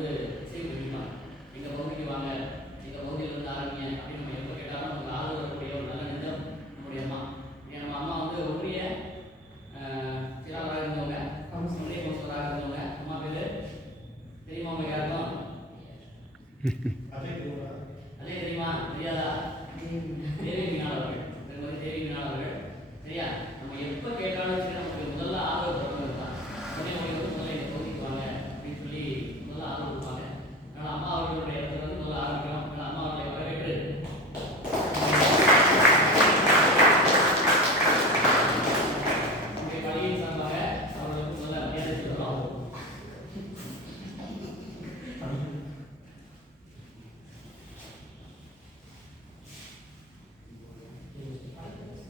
வந்து சேவ் பண்ணிக்கலாம். எங்கள் பகுதிக்கு வாங்க, எங்கள் பகுதியில் இருந்து ஆரம்பிங்க அப்படின்னு நம்ம எப்போ கேட்டாலும் நமக்கு ஆதரவு வரக்கூடிய ஒரு நல்ல நெஞ்சம் நம்முடைய அம்மா. நம்ம அம்மா வந்து ஒன்றிய செயலாளராக இருந்தவங்க, ஒன்றிய கவுன்சிலராக இருந்தவங்க. அம்மா பேர் தெரியுமா அவங்க யாருக்கும்? அதே தெரியுமா? தெரியாதா? தேவி மீனாள் அவர்கள், திருமதி தேவி மீனாள் அவர்கள். சரியா? நம்ம எப்போ கேட்டாலும் சரி நமக்கு முதல்ல ஆதரவு தருவது தான். உடனே முதல்ல எங்கள் பகுதிக்கு வாங்க அப்படின்னு சொல்லி முதல்ல ஆதரவு கொடுப்பாங்க. அதனால் அம்மா அவர்களுடைய இடத்துல வந்து முதல்ல ஆரம்பிக்கிறோம். அதனால் அம்மா அவர்களை வரவேற்று நம்முடைய பள்ளியின் சார்பாக அவர்களுக்கு முதல்ல மரியாதை செலுத்துகிறோம்.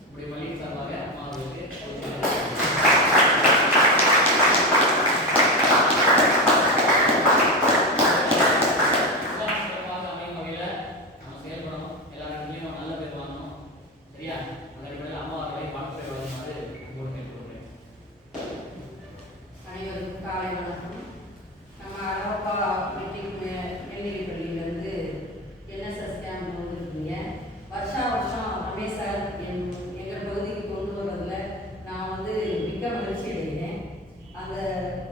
நம்முடைய பள்ளியின் சார்பாக அம்மா அவர்களுக்கு அனைவருக்கும் காலை வணக்கம். நம்ம அரவப்பா மெட்ரிக் மேல்நிலைப் பள்ளியிலேருந்து என்எஸ்எஸ் கேம்ப் வந்துருக்கீங்க. வருஷம் ரமேஷ் சார் எங்கள் பகுதிக்கு கொண்டு வர்றதுல நான் வந்து மிக்க மகிழ்ச்சி அடைகிறேன். அந்த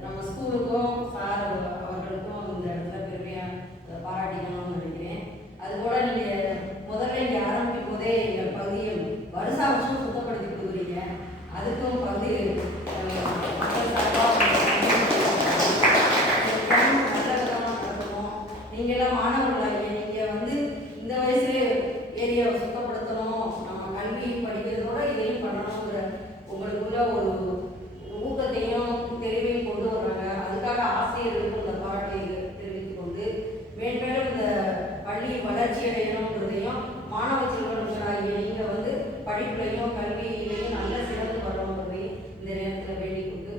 நம்ம ஸ்கூலுக்கும் சார் அவர்களுக்கும் இந்த இடத்துல பெருமையாக பாராட்டிக்கணும்னு நினைக்கிறேன். அதுபோல் நீங்கள் முதல்ல இங்கே ஆரம்பிக்கும் போதே எங்கள் பகுதியை வருஷம் சுத்தப்படுத்தி கொடுக்குறீங்க. அதுக்கும் பகுதி நீங்களாம் மாணவர்களாகிய நீங்கள் வந்து இந்த வயசுலேயே ஏரியாவை சுத்தப்படுத்தணும், நம்ம கல்வி படிக்கிறதோட இதையும் பண்ணணுங்கிற உங்களுக்குள்ள ஒரு ஊக்கத்தையும் தெளிவையும் கொண்டு வர்றாங்க. அதுக்காக ஆசிரியர்களுக்கும் இந்த பாராட்டை தெரிவித்துக் கொண்டு மேன்மேலும் இந்த பள்ளி வளர்ச்சி அடையணுங்கிறதையும் மாணவ செல்வங்களாகிய நீங்கள் வந்து படிப்புலையும் கல்வியிலையும் நல்ல சிறந்து வரணுங்கிறதையும் இந்த நேரத்தில் வேண்டிக் கொண்டு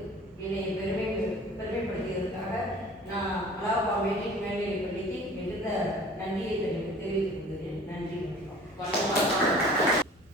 என்னை பெருமைப்படுத்தியதற்காக நான் அலாப்பா மெட்ரிக் மேல்நிலைப் பள்ளிக்கு மிகுந்த நன்றியை தெரிவித்துக் கொள்கிறேன். நன்றி. வணக்கம்.